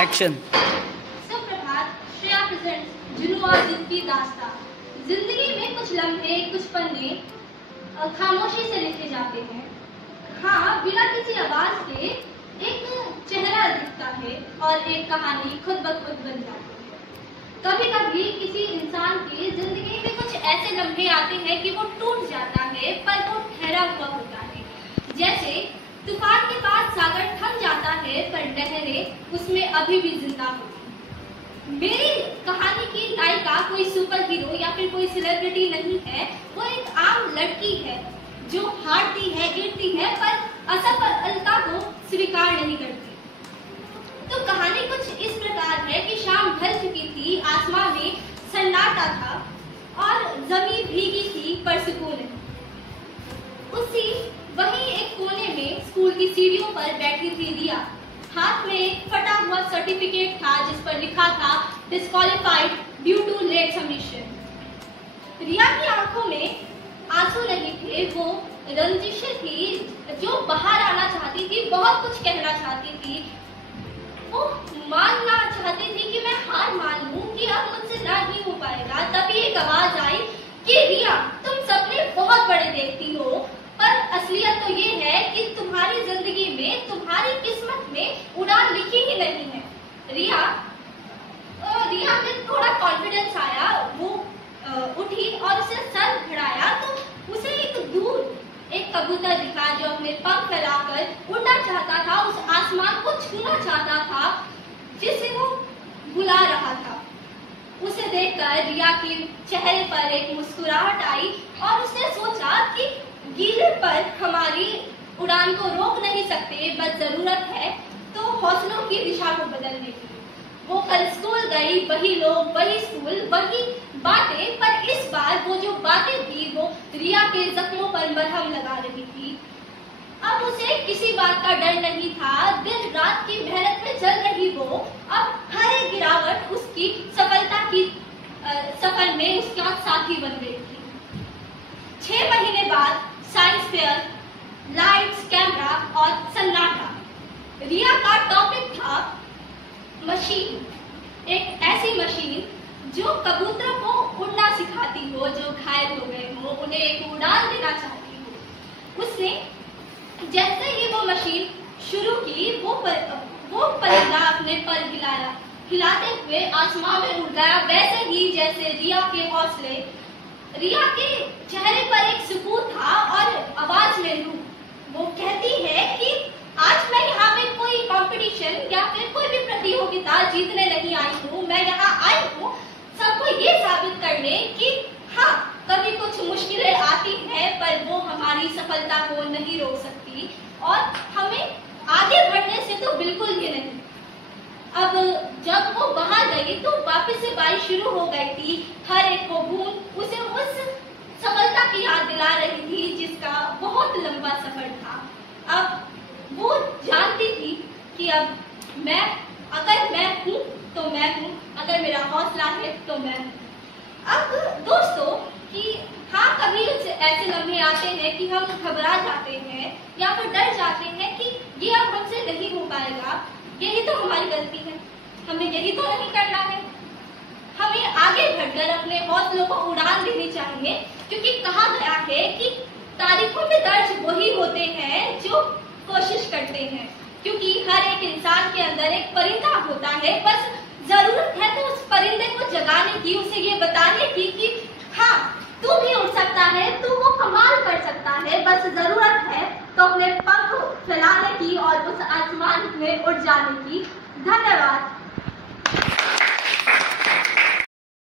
Action. सुप्रभात। Shreya presents जुनून और जिद की दास्तां। जिंदगी में कुछ लम्हे, कुछ पन्ने खामोशी से लिखे जाते हैं। हाँ, बिना किसी आवाज के एक चेहरा दिखता है और एक कहानी खुद ब खुद बन जाती है। कभी कभी किसी इंसान की जिंदगी में कुछ ऐसे लम्हे आते हैं कि वो टूट जाता है, पर वो ठहरा हुआ होता है। जैसे तूफान के बाद सागर थम जाता है, पर लहरें उसमें अभी भी जिंदा होती। मेरी कहानी की नायिका कोई सुपर हीरो या फिर कोई सेलिब्रिटी नहीं है। वो एक आम लड़की है जो हारती है, गिरती है, पर असफलता को स्वीकार नहीं करती। तो कहानी कुछ इस प्रकार है कि शाम ढल चुकी थी, आसमान में सन्नाटा था और जमीन भीगी थी, पर सुकून नहीं। उसी वहीं एक कोने में स्कूल की सीढ़ियों पर बैठी थी रिया। हाथ में एक फटा हुआ सर्टिफिकेट था जिस पर लिखा था disqualified due to late submission. Riya की आंखों में आंसू नहीं थे, वो रंजिशें थी जो बाहर आना चाहती थी, बहुत कुछ कहना चाहती थी। वो मानना चाहती थी कि मैं हार मान लूं कि अब मुझसे नहीं हो पाएगा। तभी एक आवाज आई कि रिया, तुम सपने बहुत बड़े देखती हो, पर असलियत तो ये है कि तुम्हारी जिंदगी में, तुम्हारी किस्मत में उड़ान लिखी ही नहीं है। रिया में थोड़ा कॉन्फिडेंस आया। वो उठी और उसे सर बढ़ाया तो उसे एक कबूतर दिखा जो अपने पंख फैलाकर उड़ना चाहता था, उस आसमान को छूना चाहता था जिसे वो बुला रहा था। उसे देखकर रिया के चेहरे पर एक मुस्कुराहट आई और उसने सोचा कि गीले पर हमारी उड़ान को रोक नहीं सकते, बस जरूरत है तो हौसलों की दिशा को बदलने की। वो कल स्कूल गई, वही लोग, वही स्कूल, वही बातें, पर इस बार वो जो बातें थी वो रिया के जख्मों पर मरहम लगा रही थी। अब उसे किसी बात का डर नहीं था। दिन रात की मेहनत में चल रही वो, अब हर एक गिरावट उसकी सफलता की सफर में उसका साथी बन गई थी। 6 महीने बाद साइंस फेयर, लाइट्स, कैमरा और सन्नाटा। रिया का टॉपिक था मशीन। एक ऐसी मशीन जो कबूतरों को उड़ना सिखाती हो, जो घायल हो गए हो, उन्हें एक उड़ान देना चाहती हो। उसने जैसे ही वो मशीन शुरू की, वो परिंदा अपने पर हिलाते हुए आसमान में उड़ गया, वैसे ही जैसे रिया के हौसले। रिया के चेहरे पर एक सुकून था और आवाज में रूह। वो कहती है कि आज मैं यहाँ पे कोई कंपटीशन या फिर कोई भी प्रतियोगिता जीतने नहीं आई हूँ। मैं यहाँ आई हूँ सबको ये साबित करने कि हाँ, कभी कुछ मुश्किलें आती हैं, पर वो हमारी सफलता को नहीं रोक सकती और हमें आगे बढ़ने से तो बिल्कुल ही नहीं। अब जब वो वहां गई तो वापस से बारिश शुरू हो गई थी। हर एक को बूंद उसे उस सफलता की याद दिला रही थी जिसका बहुत लंबा सफर था। अब वो जानती थी कि अब अगर मैं हूँ तो मैं हूँ, अगर मेरा हौसला है तो मैं हूँ। अब दोस्तों कि हाँ, कभी ऐसे लम्हे आते हैं कि हम घबरा जाते हैं या फिर डर जाते हैं कि ये अब हमसे नहीं हो पाएगा, यही तो हमारी गलती है, हमें यही तो नहीं करना है। हमें आगे बढ़कर अपने हौसलों को उड़ान देनी चाहिए, क्योंकि कहा गया है कि तारीखों में दर्ज वही होते हैं जो कोशिश करते हैं। क्योंकि हर एक इंसान के अंदर एक परिंदा होता है, बस जरूरत है तो उस परिंदे को जगाने की, उसे ये बताने की कि हाँ, तू भी उड़ सकता है, तू वो कमाल कर सकता है, बस जरूरत है तो अपने पंख फैलाने की और उस आसमान में उड़ जाने की। धन्यवाद।